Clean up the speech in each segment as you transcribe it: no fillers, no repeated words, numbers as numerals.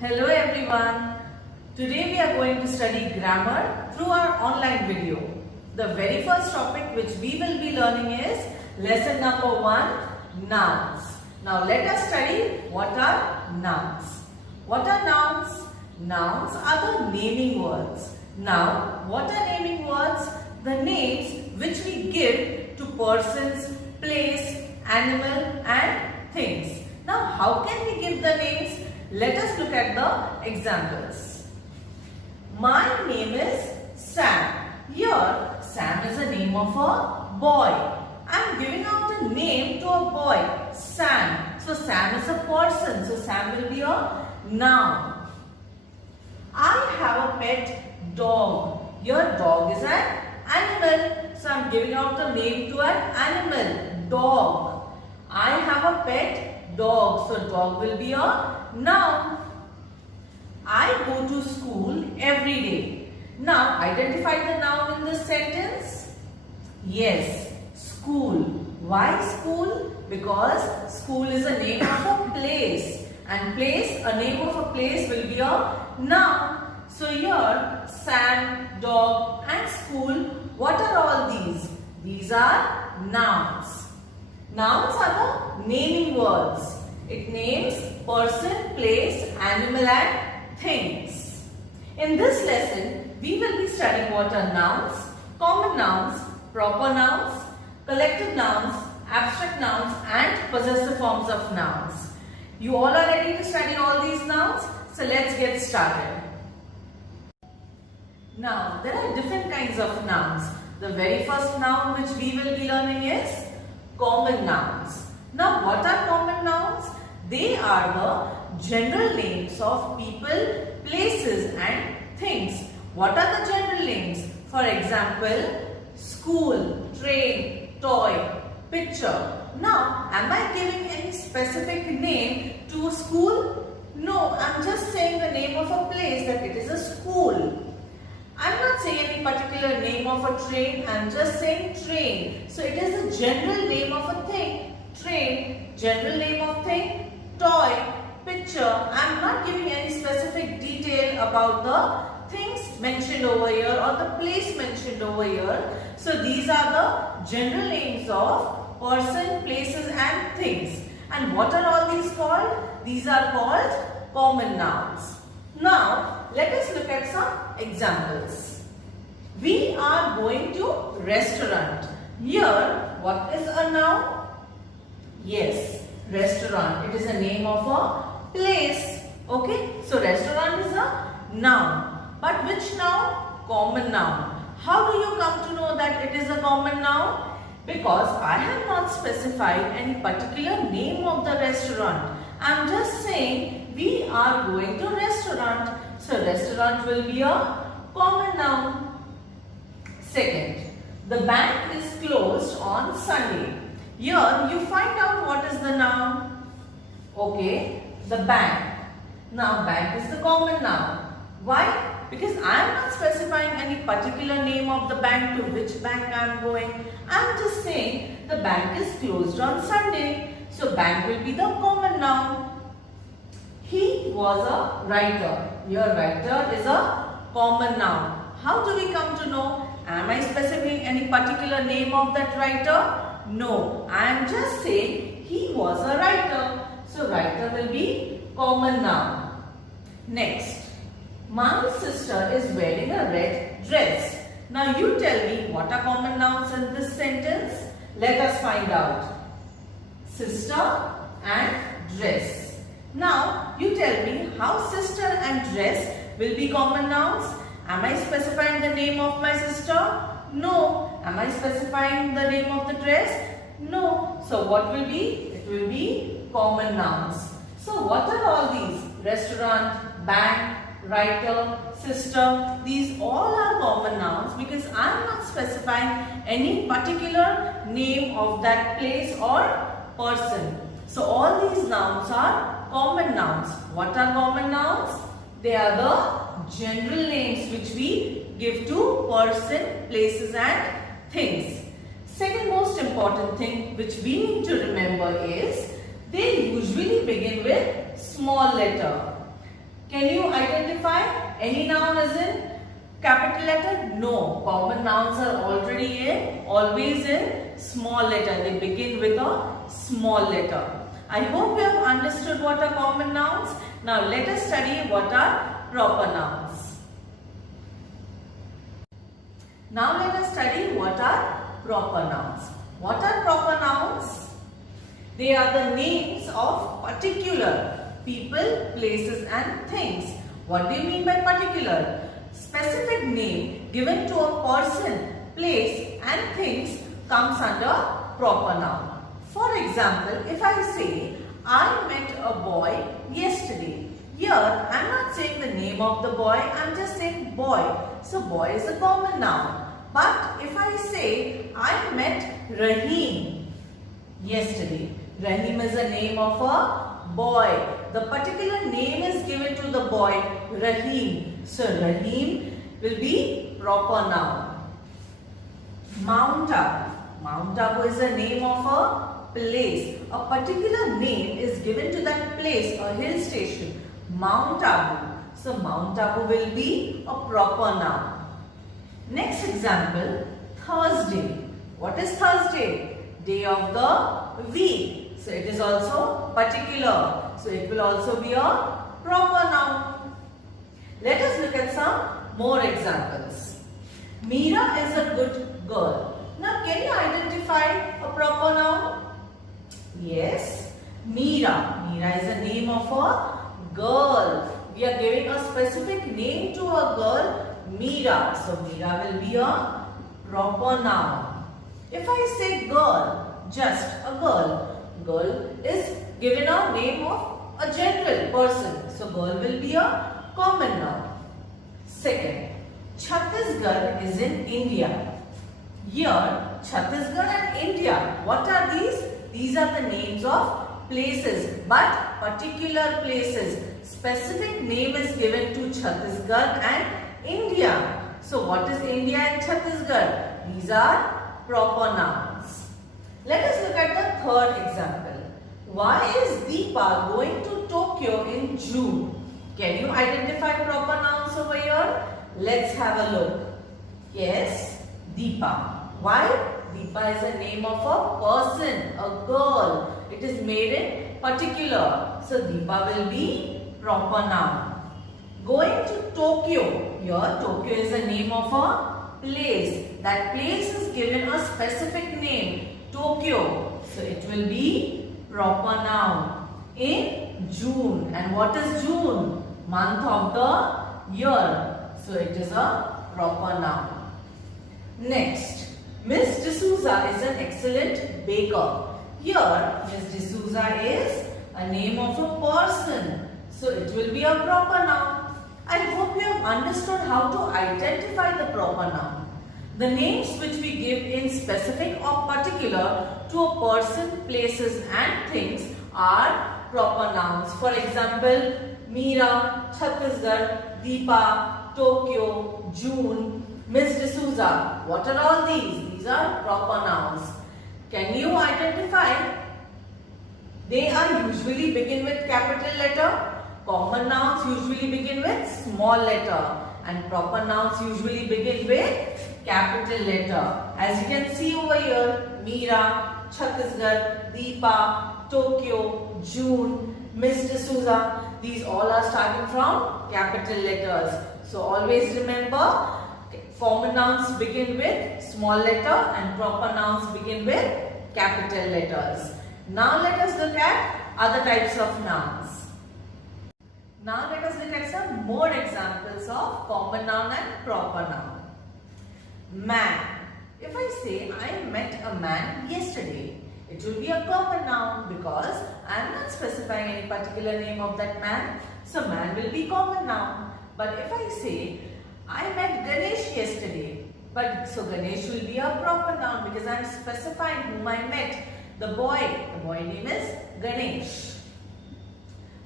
Hello everyone. Today we are going to study grammar through our online video. The very first topic which we will be learning is lesson number 1, nouns. Now let us study what are nouns. What are nouns? Nouns are the naming words. Now what are naming words? The names which we give to persons, place, animal and things. Now how can we give the names? Let us look at the examples. My name is Sam. Here, Sam is the name of a boy. I am giving out a name to a boy, Sam. So, Sam is a person. So, Sam will be a noun. I have a pet dog. Here, dog is an animal. So, I am giving out a name to an animal, dog. I have a pet dog. So, dog will be a noun. I go to school every day. Now, identify the noun in this sentence. Yes, school. Why school? Because school is a name of a place. And place, a name of a place will be a noun. So, here, Sam, dog and school. What are all these? These are nouns. Nouns are the naming words. It names person, place, animal and things. In this lesson, we will be studying what are nouns, common nouns, proper nouns, collective nouns, abstract nouns and possessive forms of nouns. You all are ready to study all these nouns? So let's get started. Now, there are different kinds of nouns. The very first noun which we will be learning is common nouns. Now, what are common nouns? They are the general names of people, places and things. What are the general names? For example, school, train, toy, picture. Now, am I giving any specific name to a school? No, I am just saying the name of a place, that it is a school. I am not saying any particular name of a train, I am just saying train. So, it is the general name of a thing. Train, general name of thing. Toy, picture. I am not giving any specific detail about the things mentioned over here or the place mentioned over here. So these are the general names of person, places and things. And what are all these called? These are called common nouns. Now let us look at some examples. We are going to restaurant. Here, what is a noun? Yes, restaurant. It is a name of a place. Okay. So, restaurant is a noun. But which noun? Common noun. How do you come to know that it is a common noun? Because I have not specified any particular name of the restaurant. I am just saying we are going to restaurant. So, restaurant will be a common noun. Second, the bank is closed on Sunday. Here you find out what is the noun. Okay, the bank. Now bank is the common noun. Why? Because I am not specifying any particular name of the bank to which bank I am going. I am just saying the bank is closed on Sunday. So bank will be the common noun. He was a writer. Here writer is a common noun. How do we come to know? Am I specifying any particular name of that writer? No, I am just saying he was a writer. So, writer will be common noun. Next, my sister is wearing a red dress. Now, you tell me what are common nouns in this sentence? Let us find out. Sister and dress. Now, you tell me how sister and dress will be common nouns. Am I specifying the name of my sister? No. Am I specifying the name of the dress? No. So what will be? It will be common nouns. So what are all these? Restaurant, bank, writer, sister. These all are common nouns because I am not specifying any particular name of that place or person. So all these nouns are common nouns. What are common nouns? They are the general names which we give to person, places and things. Second most important thing which we need to remember is they usually begin with small letter. Can you identify any noun is in capital letter? No. Common nouns are always in small letter. They begin with a small letter. I hope you have understood what are common nouns. Now let us study what are proper nouns. Now let us study what are proper nouns. What are proper nouns? They are the names of particular people, places and things. What do you mean by particular? Specific name given to a person, place and things comes under proper noun. For example, if I say, I met a boy yesterday. Here, I am not saying the name of the boy, I am just saying boy. So, boy is a common noun. But if I say, I met Rahim yesterday. Rahim is the name of a boy. The particular name is given to the boy, Rahim. So, Rahim will be proper noun. Mount Abu. Mount Abu is the name of a place. A particular name is given to that place, a hill station. Mount Abu. So, Mount Abu will be a proper noun. Next example, Thursday. What is Thursday? Day of the week. So, it is also particular. So, it will also be a proper noun. Let us look at some more examples. Meera is a good girl. Now, can you identify a proper noun? Yes, Meera. Meera is the name of a girl. We are giving a specific name to a girl, Meera. So, Meera will be a proper noun. If I say girl, just a girl. Girl is given a name of a general person. So, girl will be a common noun. Second, Chhattisgarh is in India. Here, Chhattisgarh and India. What are these? These are the names of places, but particular places. Specific name is given to Chhattisgarh and India. So, what is India and Chhattisgarh? These are proper nouns. Let us look at the third example. Why is Deepa going to Tokyo in June? Can you identify proper nouns over here? Let's have a look. Yes, Deepa. Why? Deepa is the name of a person, a girl. It is made in particular. So, Deepa will be proper noun. Going to Tokyo. Here, Tokyo is the name of a place. That place is given a specific name. Tokyo. So, it will be proper noun. In June. And what is June? Month of the year. So, it is a proper noun. Next, Miss D'Souza is an excellent baker. Here, Miss D'Souza is a name of a person. So, it will be a proper noun. I hope you have understood how to identify the proper noun. The names which we give in specific or particular to a person, places and things are proper nouns. For example, Meera, Chhattisgarh, Deepa, Tokyo, June, Miss D'Souza. What are all these? These are proper nouns. Can you identify? They are usually begin with capital letter. Common nouns usually begin with small letter. And proper nouns usually begin with capital letter. As you can see over here, Meera, Chhattisgarh, Deepa, Tokyo, June, Miss D'Souza. These all are starting from capital letters. So always remember, common nouns begin with small letter and proper nouns begin with capital letters. Now let us look at other types of nouns. Now let us look at some more examples of common noun and proper noun. Man. If I say I met a man yesterday, it will be a common noun because I am not specifying any particular name of that man. So man will be common noun. But if I say I met Ganesh yesterday, so Ganesh will be a proper noun because I am specifying whom I met. The boy name is Ganesh.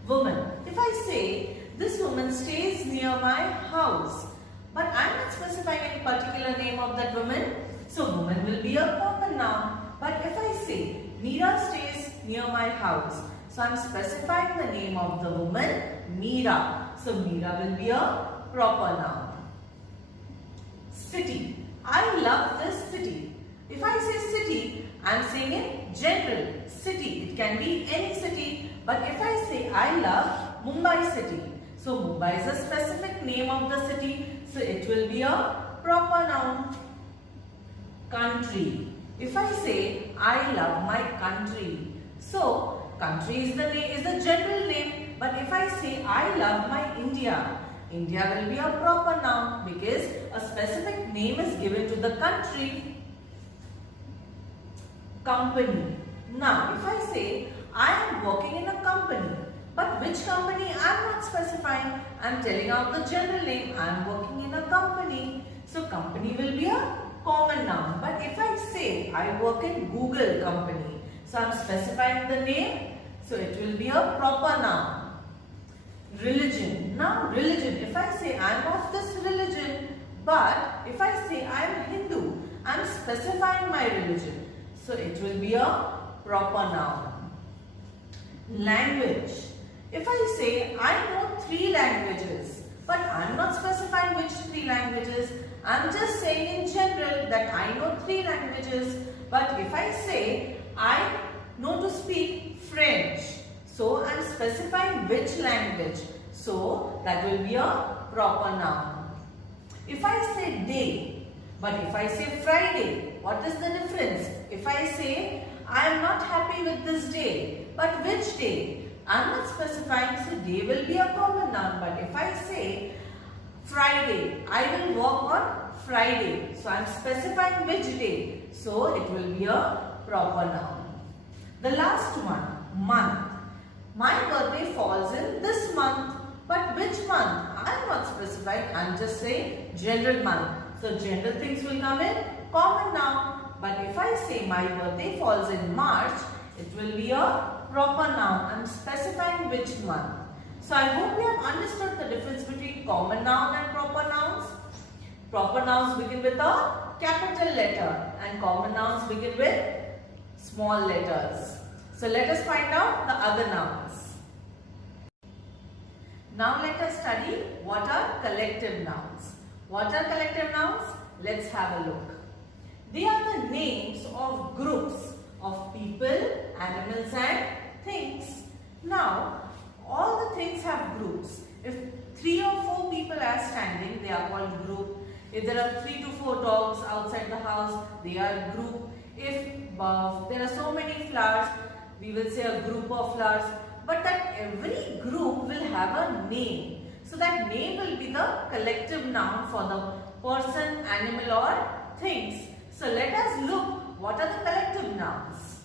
Woman. If I say this woman stays near my house, but I am not specifying any particular name of that woman, so woman will be a common noun. But if I say Meera stays near my house, So I'm specifying the name of the woman, Meera. So Meera will be a proper noun. City. I love this city. If I say city, I'm saying in general. City. It can be any city. But if I say I love Mumbai city. So Mumbai is a specific name of the city. So it will be a proper noun. Country. If I say I love my country. So country is the general name. But if I say I love my India. India will be a proper noun because a specific name is given to the country. Company. Now, if I say I am working in a company, but which company I am not specifying. I am telling out the general name. I am working in a company. So, company will be a common noun. But if I say I work in Google company, so I am specifying the name. So, it will be a proper noun. Religion. Now, religion. If I say I am of this religion, but if I say I am Hindu, I am specifying my religion. So, it will be a proper noun. Language. If I say I know 3 languages, but I am not specifying which 3 languages, I am just saying in general that I know 3 languages. But if I say I know to speak French, so I am specifying which language. So that will be a proper noun. If I say day, but if I say Friday, what is the difference? If I say I am not happy with this day, but which day? I am not specifying, so day will be a common noun. But if I say Friday, I will work on Friday. So I am specifying which day. So it will be a proper noun. The last one, month. My birthday falls in this month. But which month? I am not specifying. I am just saying general month. So general things will come in common noun. But if I say my birthday falls in March, it will be a proper noun. I am specifying which month. So I hope you have understood the difference between common noun and proper nouns. Proper nouns begin with a capital letter and common nouns begin with small letters. So let us find out the other nouns. Now let us study what are collective nouns. What are collective nouns? Let's have a look. They are the names of groups of people, animals and things. Now, all the things have groups. If 3 or 4 people are standing, they are called group. If there are 3 to 4 dogs outside the house, they are group. If there are so many flowers, we will say a group of flowers. But that every group will have a name. So that name will be the collective noun for the person, animal or things. So let us look what are the collective nouns.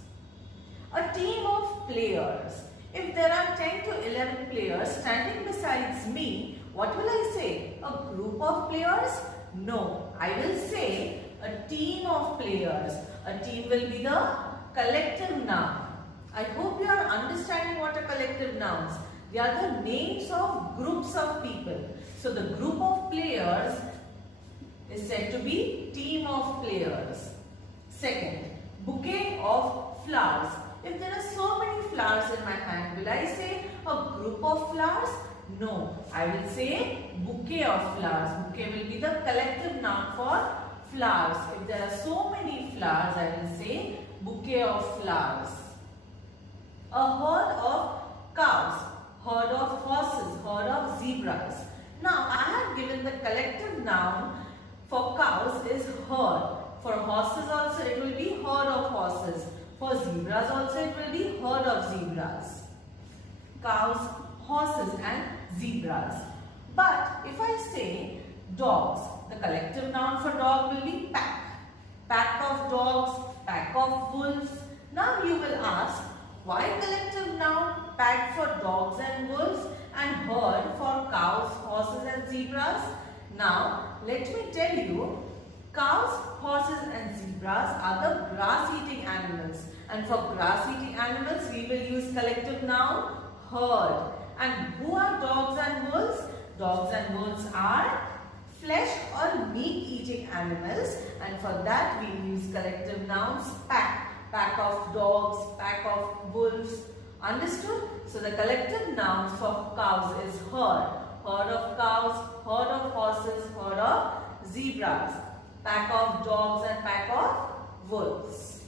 A team of players. If there are 10 to 11 players standing besides me, what will I say? A group of players? No, I will say a team of players. A team will be the collective noun. I hope you are understanding what are collective nouns. They are the names of groups of people. So the group of players is said to be team of players. Second, bouquet of flowers. If there are so many flowers in my hand, will I say a group of flowers? No, I will say bouquet of flowers. Bouquet will be the collective noun for flowers. If there are so many flowers, I will say bouquet of flowers. A herd of cows, herd of horses, herd of zebras. Now, I have given the collective noun for cows is herd. For horses also it will be herd of horses. For zebras also it will be herd of zebras. Cows, horses and zebras. But if I say dogs, the collective noun for dog will be pack. Pack of dogs, pack of wolves. Now you will ask, why collective noun pack for dogs and wolves and herd for cows, horses and zebras? Now let me tell you, cows, horses and zebras are the grass-eating animals. And for grass-eating animals, we will use collective noun herd. And who are dogs and wolves? Dogs and wolves are flesh or meat-eating animals. And for that, we use collective nouns pack. Pack of dogs, pack of wolves Understood? So the collective nouns for cows is herd. Herd of cows, herd of horses, herd of zebras. Pack of dogs and pack of wolves.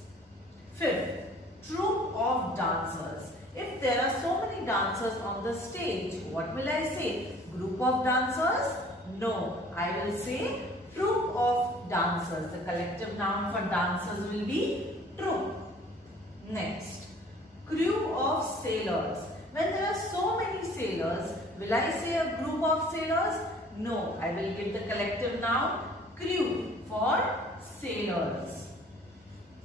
Fifth, troop of dancers. If there are so many dancers on the stage, what will I say? Group of dancers? No, I will say troop of dancers. The collective noun for dancers will be troop. Next, crew of sailors. When there are so many sailors, will I say a group of sailors? No, I will give the collective noun crew for sailors.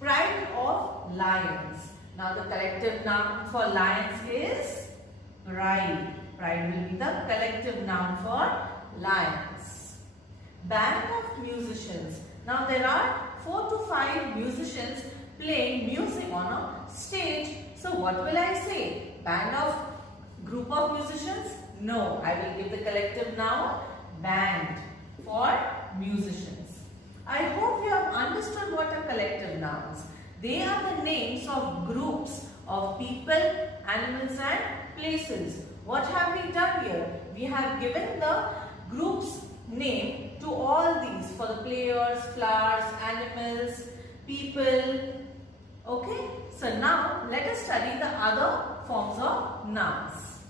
Pride of lions. Now the collective noun for lions is pride. Pride will be the collective noun for lions. Band of musicians. Now there are 4 to 5 musicians playing music on a stage. So what will I say? Band of group of musicians? No, I will give the collective noun band for musicians. I hope you have understood what are collective nouns. They are the names of groups of people, animals and places. What have we done here? We have given the group's name to all these for the players, flowers, animals, people. Okay? So now let us study the other forms of nouns.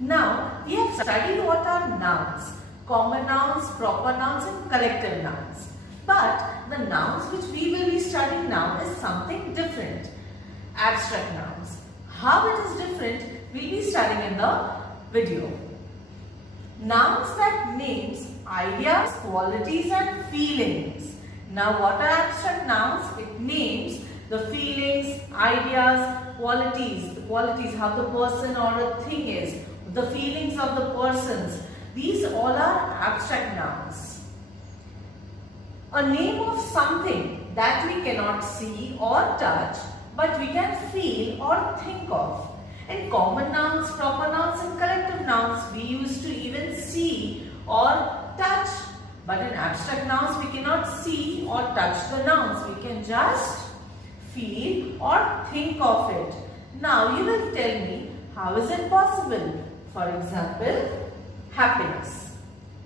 Now we have studied what are nouns. Common nouns, proper nouns and collective nouns. But the nouns which we will be studying now is something different. Abstract nouns. How it is different, we will be studying in the video. Nouns that names ideas, qualities and feelings. Now what are abstract nouns? It names the feelings, ideas, qualities. The qualities, how the person or a thing is. The feelings of the persons. These all are abstract nouns. A name of something that we cannot see or touch, but we can feel or think of. In common nouns, proper nouns and collective nouns, we used to even see or touch. But in abstract nouns, we cannot see or touch the nouns. We can just feel or think of it. Now you will tell me, how is it possible? For example, happiness.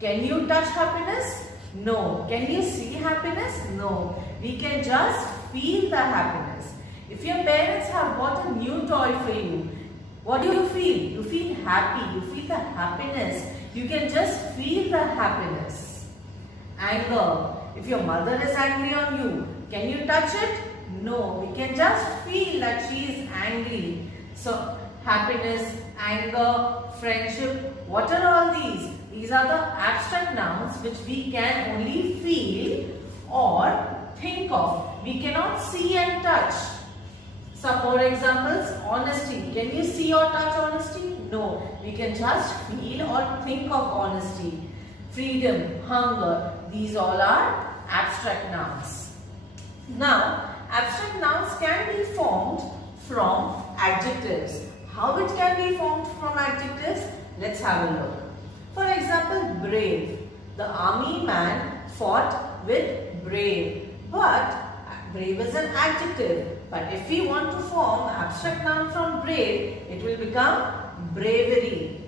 Can you touch happiness? No. Can you see happiness? No. We can just feel the happiness. If your parents have bought a new toy for you, what do you feel? You feel happy. You feel the happiness. You can just feel the happiness. Anger. If your mother is angry on you, can you touch it? No. We can just feel that she is angry. So, happiness, anger, friendship, what are all these? These are the abstract nouns which we can only feel or think of. We cannot see and touch. Some more examples. Honesty. Can you see or touch honesty? No. We can just feel or think of honesty. Freedom, hunger. These all are abstract nouns. Now, abstract nouns can be formed from adjectives. How it can be formed from adjectives? Let's have a look. For example, brave. The army man fought with brave. But brave is an adjective. But if we want to form abstract noun from brave, it will become bravery.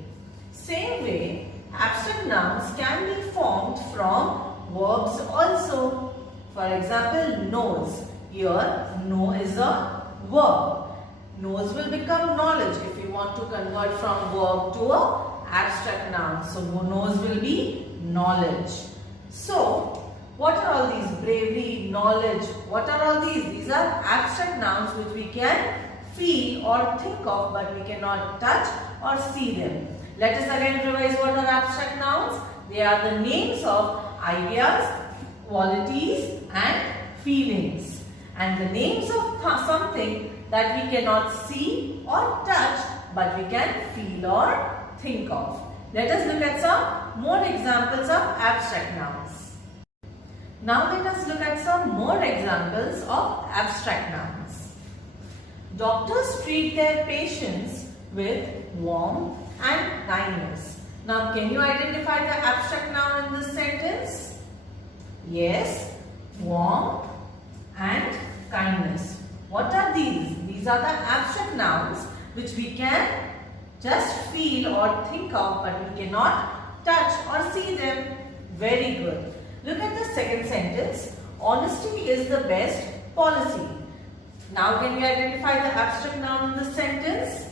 Same way, abstract nouns can be formed from verbs also. For example, nose. Here, know is a verb. Knows will become knowledge if you want to convert from verb to a abstract noun. So, knows will be knowledge. So, what are all these? Bravery, knowledge. What are all these? These are abstract nouns which we can feel or think of, but we cannot touch or see them. Let us again revise what are abstract nouns. They are the names of ideas, qualities and feelings. And the names of something that we cannot see or touch, but we can feel or think of. Let us look at some more examples of abstract nouns. Now let us look at some more examples of abstract nouns. Doctors treat their patients with warmth and kindness. Now can you identify the abstract noun in this sentence? Yes, warmth and kindness. What are these? These are the abstract nouns which we can just feel or think of, but we cannot touch or see them. Very good. Look at the second sentence. Honesty is the best policy. Now can we identify the abstract noun in this sentence?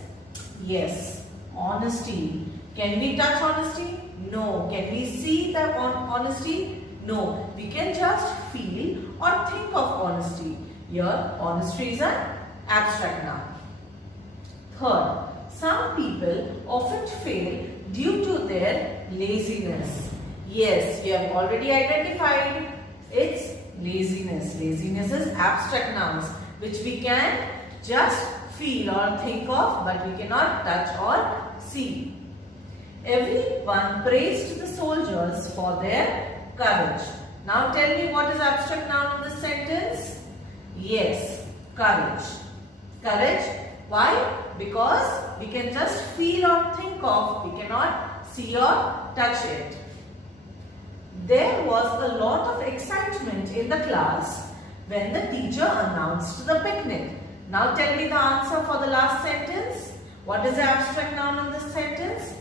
Yes, honesty. Can we touch honesty? No. Can we see the honesty? No. We can just feel or think of honesty. Here, honesty is an abstract noun. Third, some people often fail due to their laziness. Yes, we have already identified it's laziness. Laziness is abstract nouns which we can just feel or think of, but we cannot touch or see. Everyone praised the soldiers for their courage. Now tell me, what is abstract noun in this sentence? Yes, courage. Courage. Why? Because we can just feel or think of, we cannot see or touch it. There was a lot of excitement in the class when the teacher announced the picnic. Now tell me the answer for the last sentence. What is the abstract noun in this sentence?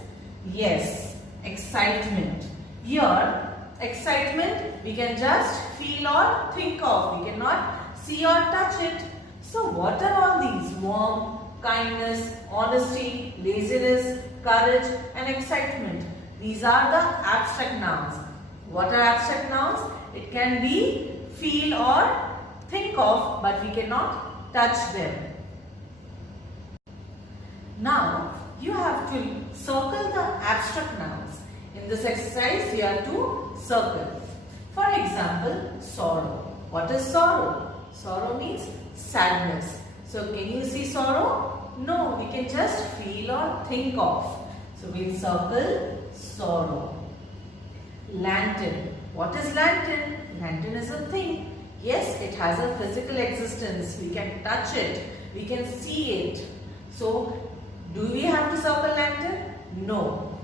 Yes, excitement. Here, excitement we can just feel or think of. We cannot see or touch it. So what are all these? Warmth, kindness, honesty, laziness, courage and excitement. These are the abstract nouns. What are abstract nouns? It can be feel or think of, but we cannot touch them. Now you have to circle the abstract nouns. In this exercise you have to circle. For example, sorrow. What is sorrow? Sorrow means sadness. So can you see sorrow? No, we can just feel or think of. So we'll circle sorrow. Lantern. What is lantern? Lantern is a thing. Yes, it has a physical existence. We can touch it. We can see it. So, do we have to circle lantern? No.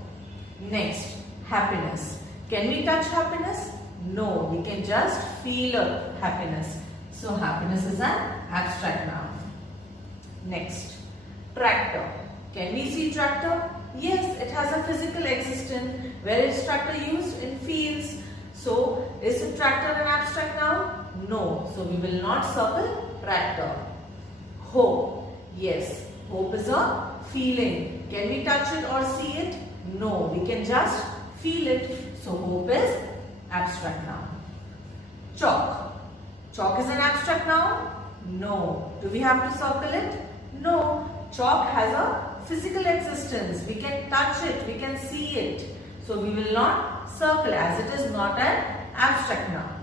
Next, happiness. Can we touch happiness? No. We can just feel happiness. So, happiness is an abstract noun. Next, tractor. Can we see tractor? Yes, it has a physical existence. Where is tractor used? In fields. So, is a tractor an abstract noun? No. So, we will not circle tractor. Hope. Yes, hope is a feeling. Can we touch it or see it? No, we can just feel it. So, hope is abstract noun. Chalk. Chalk is an abstract noun? No. Do we have to circle it? No. Chalk has a physical existence. We can touch it. We can see it. So, we will not circle as it is not an abstract noun.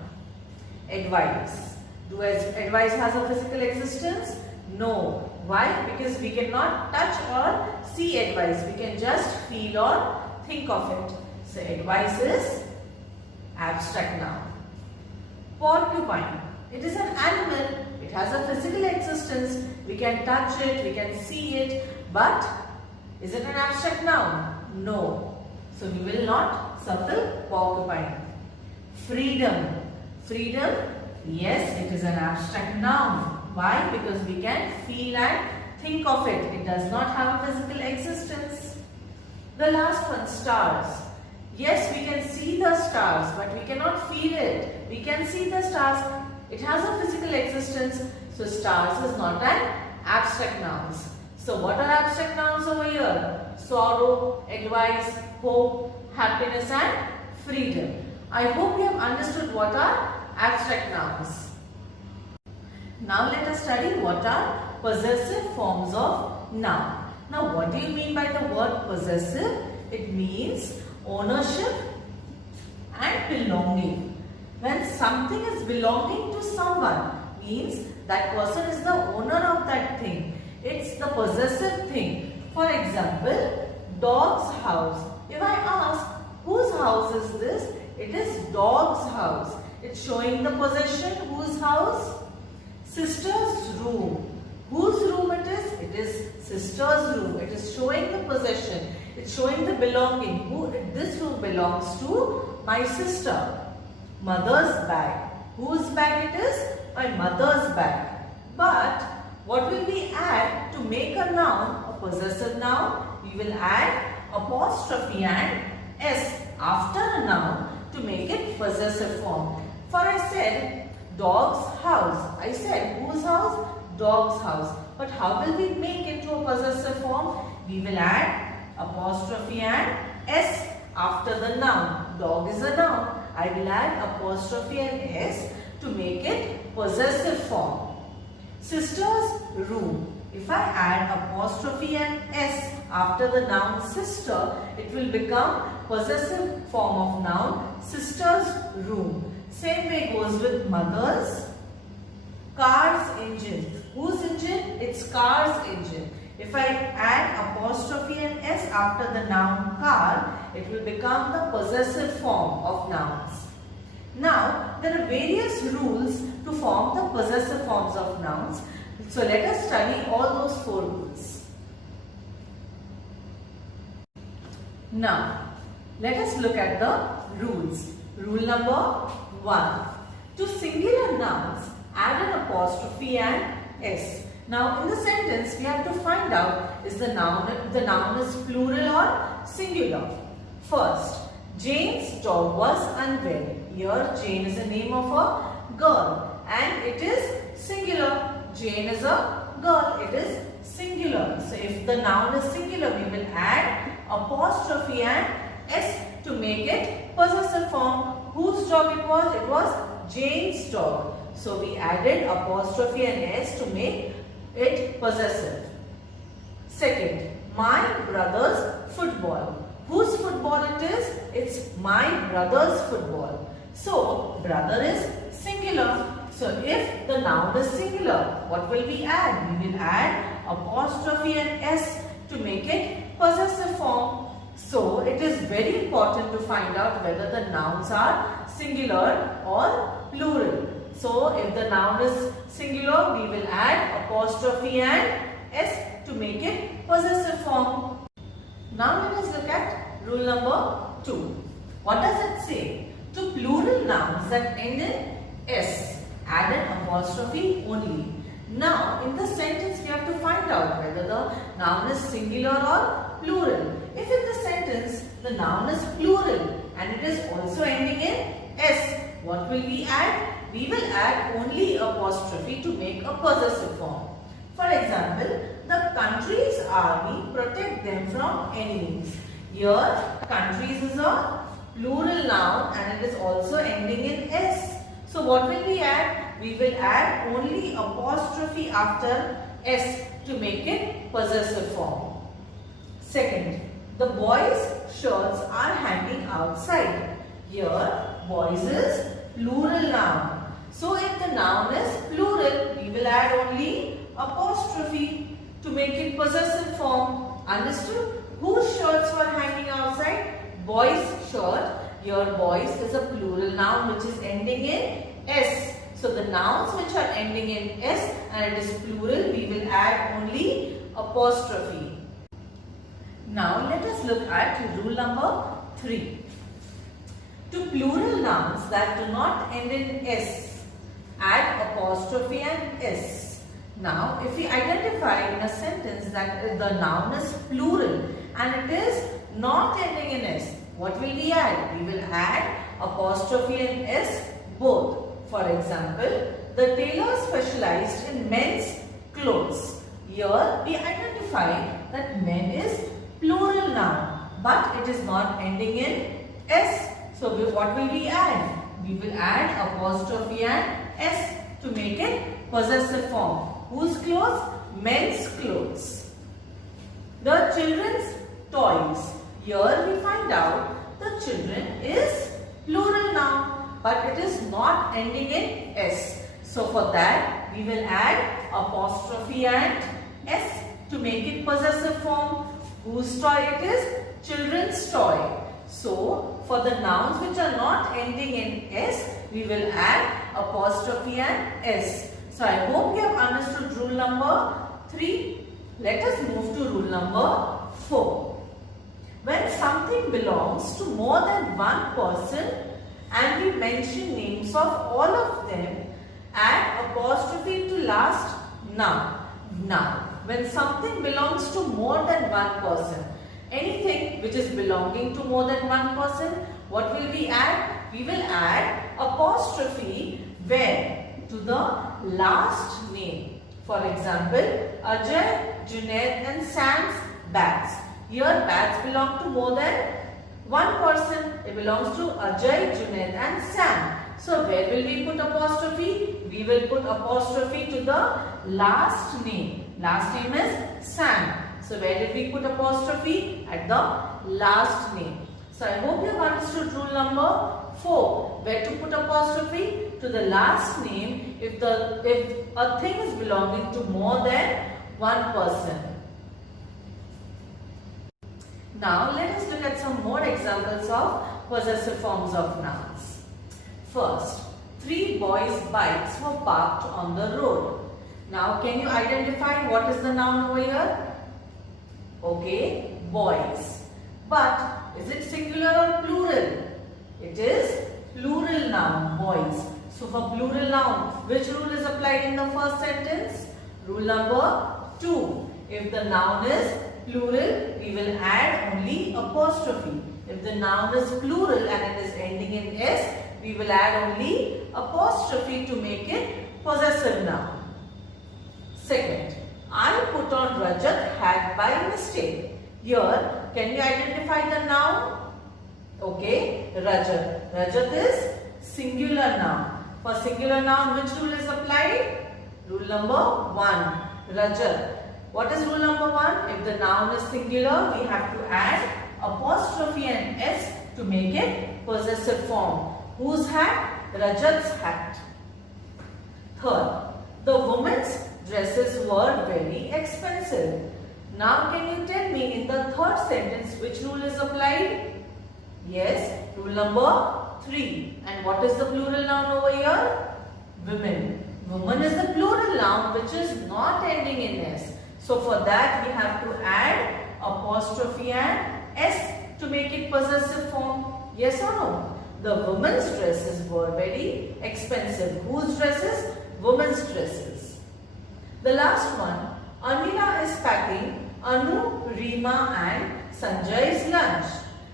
Advice. Do advice has a physical existence? No. Why? Because we cannot touch or see advice. We can just feel or think of it. So, advice is abstract noun. Porcupine. It is an animal. It has a physical existence. We can touch it. We can see it. But is it an abstract noun? No. So, we will not circle porcupine. Freedom. Freedom. Yes, it is an abstract noun. Why? Because we can feel and think of it. It does not have a physical existence. The last one, stars. Yes, we can see the stars, but we cannot feel it. We can see the stars. It has a physical existence. So, stars is not an abstract noun. So, what are abstract nouns over here? Sorrow, advice, hope, happiness and freedom. I hope you have understood what are abstract nouns. Now let us study what are possessive forms of noun. Now what do you mean by the word possessive? It means ownership and belonging. When something is belonging to someone, means that person is the owner of that thing. It's the possessive thing. For example, dog's house. If I ask, whose house is this? It is dog's house. It's showing the possession. Whose house? Sister's room. Whose room it is? It is sister's room. It is showing the possession. It's showing the belonging. This room belongs to my sister. Mother's bag. Whose bag it is? My mother's bag. But what will we add to make a noun, a possessive noun, we will add apostrophe and s after a noun to make it possessive form. For I said dog's house. I said whose house? Dog's house. But how will we make it to a possessive form? We will add apostrophe and s after the noun. Dog is a noun. I will add apostrophe and s to make it possessive form. Sister's room. If I add apostrophe and s after the noun sister, it will become possessive form of noun sister's room. Same way goes with mother's. Car's engine. Whose engine? It's car's engine. If I add apostrophe and s after the noun car, it will become the possessive form of nouns. Now, there are various rules to form the possessive forms of nouns. So, let us study all those 4 rules. Now, let us look at the rules. Rule number 1. To singular nouns, add an apostrophe and s. Now, in the sentence, we have to find out is the noun is plural or singular. First, Jane's dog was unwell. Here, Jane is the name of a girl and it is singular. Jane is a girl. It is singular. So, if the noun is singular, we will add apostrophe and s to make it possessive form. Whose dog it was? It was Jane's dog. So, we added apostrophe and s to make it possessive. Second, my brother's football. Whose football it is? It's my brother's football. So, brother is singular. So, if the noun is singular, what will we add? We will add apostrophe and s to make it possessive form. So, it is very important to find out whether the nouns are singular or plural. So, if the noun is singular, we will add apostrophe and s to make it possessive form. Now, let us look at rule number 2. What does it say? To plural nouns that end in s, add an apostrophe only. Now, in the sentence, we have to find out whether the noun is singular or plural. If in the sentence, the noun is plural and it is also ending in s, what will we add? We will add only apostrophe to make a possessive form. For example, the country's army protect them from enemies. Here, countries is a plural noun and it is also ending in s. So, what will we add? We will add only apostrophe after s to make it possessive form. Second, the boys' shirts are hanging outside. Here, boys is plural noun. So, if the noun is plural, we will add only apostrophe to make it possessive form. Understood? Whose shirts were hanging outside? Boys' shirt. Here, boys is a plural noun which is ending in s. So, the nouns which are ending in s and it is plural, we will add only apostrophe. Now, let us look at rule number 3. To plural nouns that do not end in s, add apostrophe and s. Now, if we identify in a sentence that the noun is plural and it is not ending in s, what will we add? We will add apostrophe and s both. For example, the tailor specialized in men's clothes. Here, we identify that men is plural noun, but it is not ending in s. So, what will we add? We will add apostrophe and s to make it possessive form. Whose clothes? Men's clothes. The children's toys. Here we find out the children is plural noun, but it is not ending in s. So, for that we will add apostrophe and s to make it possessive form. Whose toy it is? Children's toy. So, for the nouns which are not ending in s, we will add apostrophe and s. So, I hope you have understood rule number 3. Let us move to rule number 4. When something belongs to more than one person and we mention names of all of them, add apostrophe to last noun. Now, when something belongs to more than one person. Anything which is belonging to more than one person, what will we add? We will add apostrophe where? To the last name. For example, Ajay, Junaid and Sam's bags. Here bags belong to more than one person. It belongs to Ajay, Junaid and Sam. So where will we put apostrophe? We will put apostrophe to the last name. Last name is Sam. So where did we put apostrophe? At the last name. So I hope you have understood rule number 4. Where to put apostrophe? To the last name if a thing is belonging to more than one person. Now let us look at some more examples of possessive forms of nouns. First, 3 boys' bikes were parked on the road. Now can you identify what is the noun over here? Okay, boys. But is it singular or plural? It is plural noun, boys. So for plural noun, which rule is applied in the first sentence? Rule number 2. If the noun is plural, we will add only apostrophe. If the noun is plural and it is ending in S, we will add only apostrophe to make it possessive noun. Second, I put on Rajat hat by mistake. Here, can you identify the noun? Okay, Rajat. Rajat is singular noun. For singular noun, which rule is applied? Rule number 1. Rajat. What is rule number 1? If the noun is singular, we have to add apostrophe and S to make it possessive form. Whose hat? Rajat's hat. Third, the women's dresses were very expensive. Now can you tell me in the third sentence which rule is applied? Yes, rule number 3. And what is the plural noun over here? Women. Woman is the plural noun which is not ending in S. So for that we have to add apostrophe and S to make it possessive form. Yes or no? The women's dresses were very expensive. Whose dresses? Women's dresses. The last one, Anila is packing Anu, Reema and Sanjay's lunch.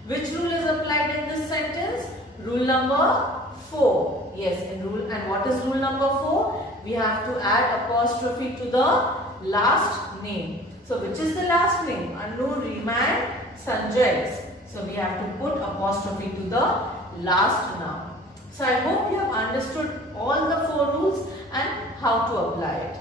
Which rule is applied in this sentence? Rule number 4. Yes, and what is rule number 4? We have to add apostrophe to the last name. So which is the last name? Anu, Reema and Sanjay's. So we have to put apostrophe to the last noun. So I hope you have understood all the 4 rules and how to apply it.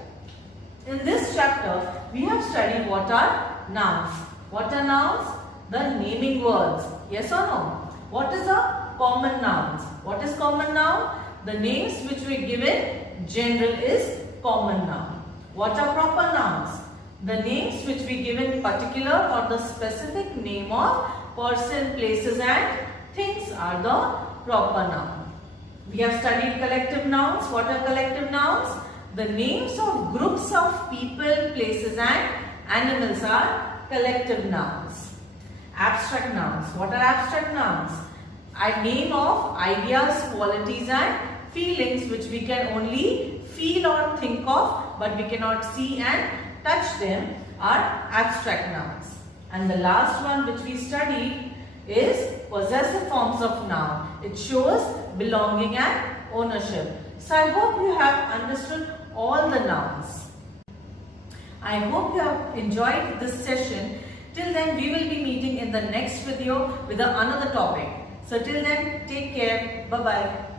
In this chapter, we have studied what are nouns. What are nouns? The naming words. Yes or no? What is a common nouns? What is common noun? The names which we give in general is common noun. What are proper nouns? The names which we give in particular or the specific name of person, places and things are the proper noun. We have studied collective nouns. What are collective nouns? The names of groups of people, places and animals are collective nouns. Abstract nouns. What are abstract nouns? A name of ideas, qualities and feelings which we can only feel or think of but we cannot see and touch them are abstract nouns. And the last one which we studied is possessive forms of noun. It shows belonging and ownership. So I hope you have understood all the nouns. I hope you have enjoyed this session. Till then, we will be meeting in the next video with another topic. So till then, take care. Bye-bye.